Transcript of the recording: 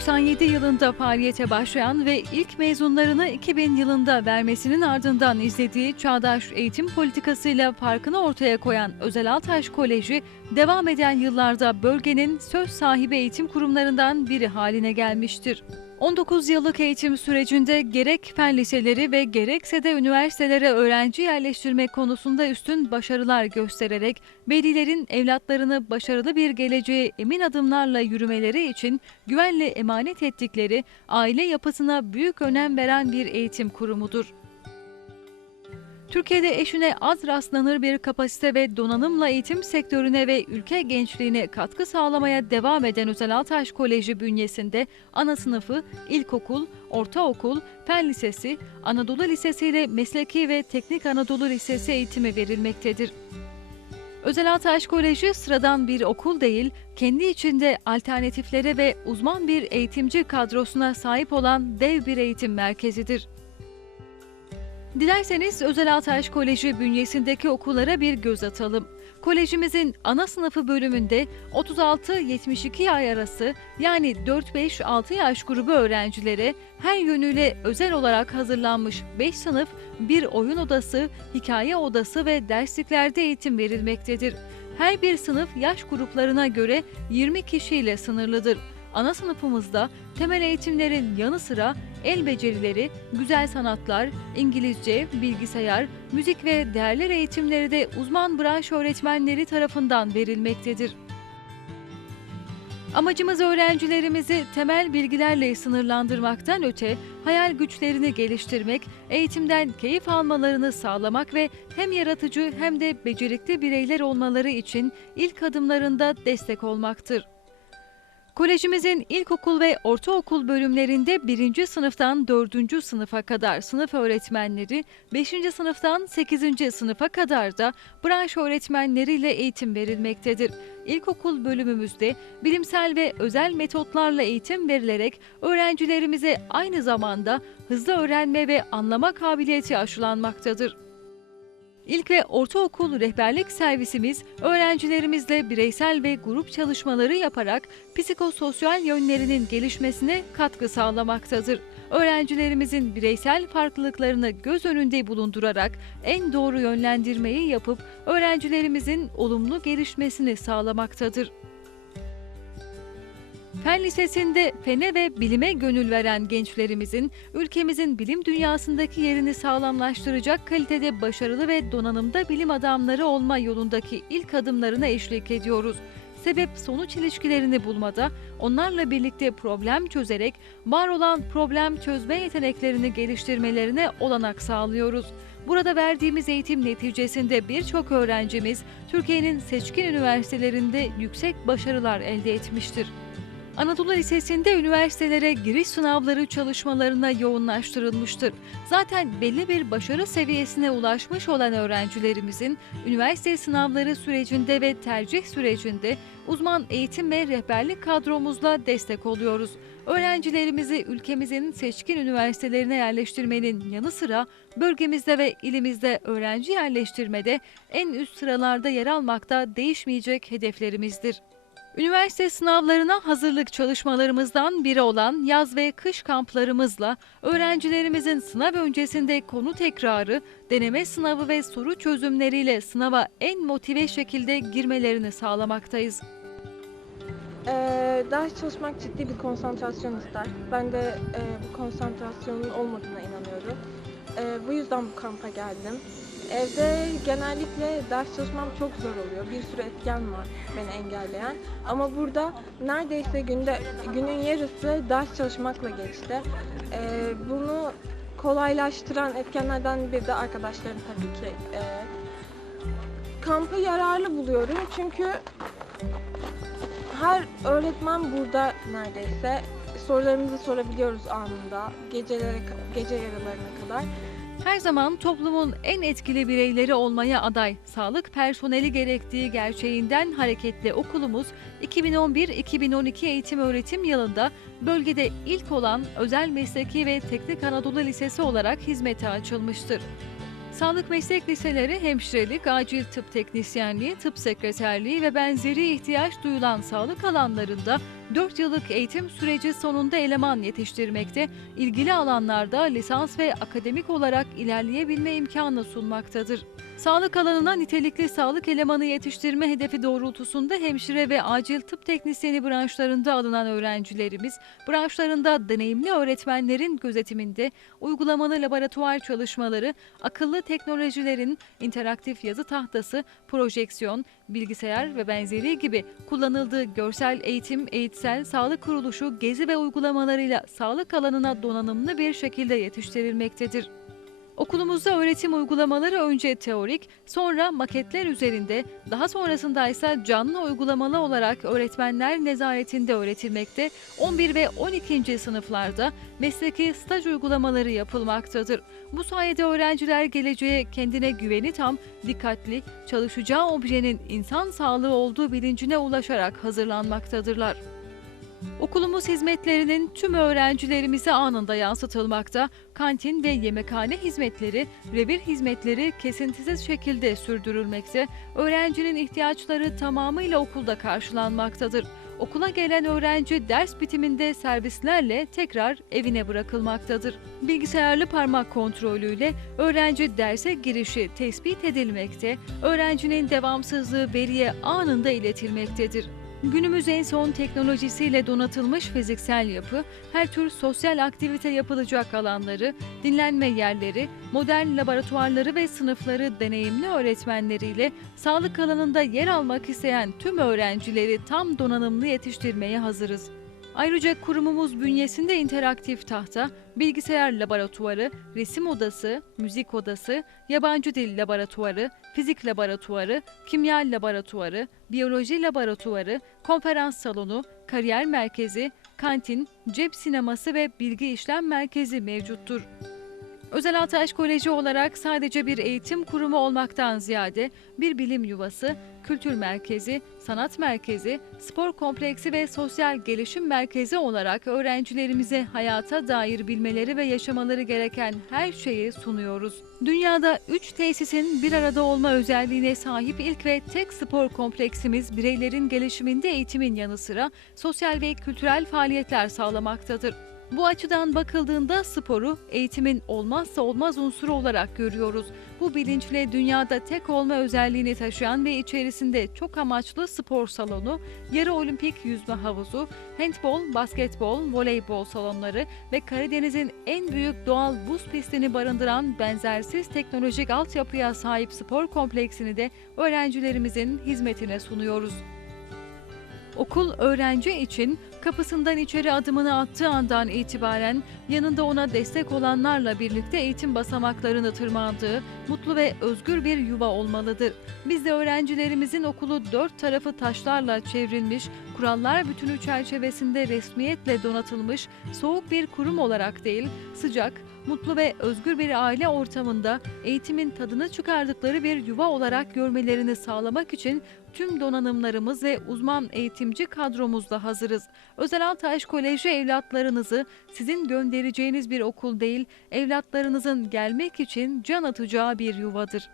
1997 yılında faaliyete başlayan ve ilk mezunlarını 2000 yılında vermesinin ardından izlediği çağdaş eğitim politikasıyla farkını ortaya koyan Özel Altaş Koleji, devam eden yıllarda bölgenin söz sahibi eğitim kurumlarından biri haline gelmiştir. 19 yıllık eğitim sürecinde gerek fen liseleri ve gerekse de üniversitelere öğrenci yerleştirme konusunda üstün başarılar göstererek velilerin evlatlarını başarılı bir geleceğe emin adımlarla yürümeleri için güvenle emanet ettikleri aile yapısına büyük önem veren bir eğitim kurumudur. Türkiye'de eşine az rastlanır bir kapasite ve donanımla eğitim sektörüne ve ülke gençliğine katkı sağlamaya devam eden Özel Altaş Koleji bünyesinde ana sınıfı, ilkokul, ortaokul, fen lisesi, Anadolu Lisesi ile Mesleki ve Teknik Anadolu Lisesi eğitimi verilmektedir. Özel Altaş Koleji sıradan bir okul değil, kendi içinde alternatiflere ve uzman bir eğitimci kadrosuna sahip olan dev bir eğitim merkezidir. Dilerseniz Özel Altaş Koleji bünyesindeki okullara bir göz atalım. Kolejimizin ana sınıfı bölümünde 36-72 ay arası yani 4-5-6 yaş grubu öğrencilere her yönüyle özel olarak hazırlanmış 5 sınıf, bir oyun odası, hikaye odası ve dersliklerde eğitim verilmektedir. Her bir sınıf yaş gruplarına göre 20 kişiyle sınırlıdır. Ana sınıfımızda temel eğitimlerin yanı sıra el becerileri, güzel sanatlar, İngilizce, bilgisayar, müzik ve değerler eğitimleri de uzman branş öğretmenleri tarafından verilmektedir. Amacımız öğrencilerimizi temel bilgilerle sınırlandırmaktan öte hayal güçlerini geliştirmek, eğitimden keyif almalarını sağlamak ve hem yaratıcı hem de becerikli bireyler olmaları için ilk adımlarında destek olmaktır. Kolejimizin ilkokul ve ortaokul bölümlerinde 1. sınıftan 4. sınıfa kadar sınıf öğretmenleri, 5. sınıftan 8. sınıfa kadar da branş öğretmenleriyle eğitim verilmektedir. İlkokul bölümümüzde bilimsel ve özel metotlarla eğitim verilerek öğrencilerimize aynı zamanda hızlı öğrenme ve anlama kabiliyeti aşılanmaktadır. İlk ve ortaokul rehberlik servisimiz öğrencilerimizle bireysel ve grup çalışmaları yaparak psikososyal yönlerinin gelişmesine katkı sağlamaktadır. Öğrencilerimizin bireysel farklılıklarını göz önünde bulundurarak en doğru yönlendirmeyi yapıp öğrencilerimizin olumlu gelişmesini sağlamaktadır. Fen Lisesi'nde fene ve bilime gönül veren gençlerimizin ülkemizin bilim dünyasındaki yerini sağlamlaştıracak kalitede başarılı ve donanımda bilim adamları olma yolundaki ilk adımlarına eşlik ediyoruz. Sebep sonuç ilişkilerini bulmada, onlarla birlikte problem çözerek var olan problem çözme yeteneklerini geliştirmelerine olanak sağlıyoruz. Burada verdiğimiz eğitim neticesinde birçok öğrencimiz Türkiye'nin seçkin üniversitelerinde yüksek başarılar elde etmiştir. Anadolu Lisesi'nde üniversitelere giriş sınavları çalışmalarına yoğunlaştırılmıştır. Zaten belli bir başarı seviyesine ulaşmış olan öğrencilerimizin üniversite sınavları sürecinde ve tercih sürecinde uzman eğitim ve rehberlik kadromuzla destek oluyoruz. Öğrencilerimizi ülkemizin seçkin üniversitelerine yerleştirmenin yanı sıra bölgemizde ve ilimizde öğrenci yerleştirmede en üst sıralarda yer almakta değişmeyecek hedeflerimizdir. Üniversite sınavlarına hazırlık çalışmalarımızdan biri olan yaz ve kış kamplarımızla öğrencilerimizin sınav öncesinde konu tekrarı, deneme sınavı ve soru çözümleriyle sınava en motive şekilde girmelerini sağlamaktayız. Ee, ders çalışmak ciddi bir konsantrasyon ister. Ben de e, bu konsantrasyonun olmadığına inanıyorum. Ee, bu yüzden bu kampa geldim. Evde genellikle ders çalışmam çok zor oluyor. Bir sürü etken var beni engelleyen. Ama burada neredeyse günde günün yarısı ders çalışmakla geçti. Ee, bunu kolaylaştıran etkenlerden biri de arkadaşlarım tabii ki. Ee, kampı yararlı buluyorum çünkü her öğretmen burada neredeyse. Sorularımızı sorabiliyoruz anında. Gecelere, gece yarılarına kadar. Her zaman toplumun en etkili bireyleri olmaya aday, sağlık personeli gerektiği gerçeğinden hareketle okulumuz 2011-2012 eğitim öğretim yılında bölgede ilk olan özel mesleki ve teknik Anadolu Lisesi olarak hizmete açılmıştır. Sağlık meslek liseleri hemşirelik, acil tıp teknisyenliği, tıp sekreterliği ve benzeri ihtiyaç duyulan sağlık alanlarında 4 yıllık eğitim süreci sonunda eleman yetiştirmekte, ilgili alanlarda lisans ve akademik olarak ilerleyebilme imkanı sunmaktadır. Sağlık alanına nitelikli sağlık elemanı yetiştirme hedefi doğrultusunda hemşire ve acil tıp teknisyeni branşlarında alınan öğrencilerimiz, branşlarında deneyimli öğretmenlerin gözetiminde uygulamalı laboratuvar çalışmaları, akıllı teknolojilerin interaktif yazı tahtası, projeksiyon, bilgisayar ve benzeri gibi kullanıldığı görsel eğitim, eğitsel, sağlık kuruluşu, gezi ve uygulamalarıyla sağlık alanına donanımlı bir şekilde yetiştirilmektedir. Okulumuzda öğretim uygulamaları önce teorik, sonra maketler üzerinde, daha sonrasında ise canlı uygulamalı olarak öğretmenler nezaretinde öğretilmekte, 11 ve 12. sınıflarda mesleki staj uygulamaları yapılmaktadır. Bu sayede öğrenciler geleceğe kendine güveni tam, dikkatli, çalışacağı objenin insan sağlığı olduğu bilincine ulaşarak hazırlanmaktadırlar. Okulumuz hizmetlerinin tüm öğrencilerimize anında yansıtılmakta, kantin ve yemekhane hizmetleri, revir hizmetleri kesintisiz şekilde sürdürülmekte, öğrencinin ihtiyaçları tamamıyla okulda karşılanmaktadır. Okula gelen öğrenci ders bitiminde servislerle tekrar evine bırakılmaktadır. Bilgisayarlı parmak kontrolüyle öğrenci derse girişi tespit edilmekte, öğrencinin devamsızlığı veriye anında iletilmektedir. Günümüz en son teknolojisiyle donatılmış fiziksel yapı, her tür sosyal aktivite yapılacak alanları, dinlenme yerleri, modern laboratuvarları ve sınıfları deneyimli öğretmenleriyle sağlık alanında yer almak isteyen tüm öğrencileri tam donanımlı yetiştirmeye hazırız. Ayrıca kurumumuz bünyesinde interaktif tahta, bilgisayar laboratuvarı, resim odası, müzik odası, yabancı dil laboratuvarı, fizik laboratuvarı, kimya laboratuvarı, biyoloji laboratuvarı, konferans salonu, kariyer merkezi, kantin, cep sineması ve bilgi işlem merkezi mevcuttur. Özel Ataş Koleji olarak sadece bir eğitim kurumu olmaktan ziyade bir bilim yuvası, kültür merkezi, sanat merkezi, spor kompleksi ve sosyal gelişim merkezi olarak öğrencilerimize hayata dair bilmeleri ve yaşamaları gereken her şeyi sunuyoruz. Dünyada 3 tesisin bir arada olma özelliğine sahip ilk ve tek spor kompleksimiz bireylerin gelişiminde eğitimin yanı sıra sosyal ve kültürel faaliyetler sağlamaktadır. Bu açıdan bakıldığında sporu eğitimin olmazsa olmaz unsuru olarak görüyoruz. Bu bilinçle dünyada tek olma özelliğini taşıyan ve içerisinde çok amaçlı spor salonu, yarı olimpik yüzme havuzu, handbol, basketbol, voleybol salonları ve Karadeniz'in en büyük doğal buz pistini barındıran benzersiz teknolojik altyapıya sahip spor kompleksini de öğrencilerimizin hizmetine sunuyoruz. Okul öğrenci için kapısından içeri adımını attığı andan itibaren yanında ona destek olanlarla birlikte eğitim basamaklarını tırmandığı mutlu ve özgür bir yuva olmalıdır. Biz de öğrencilerimizin okulu dört tarafı taşlarla çevrilmiş, kurallar bütünü çerçevesinde resmiyetle donatılmış soğuk bir kurum olarak değil, sıcak, mutlu ve özgür bir aile ortamında eğitimin tadını çıkardıkları bir yuva olarak görmelerini sağlamak için tüm donanımlarımız ve uzman eğitimci kadromuzla hazırız. Özel Altaş Koleji evlatlarınızı sizin göndereceğiniz bir okul değil, evlatlarınızın gelmek için can atacağı bir yuvadır.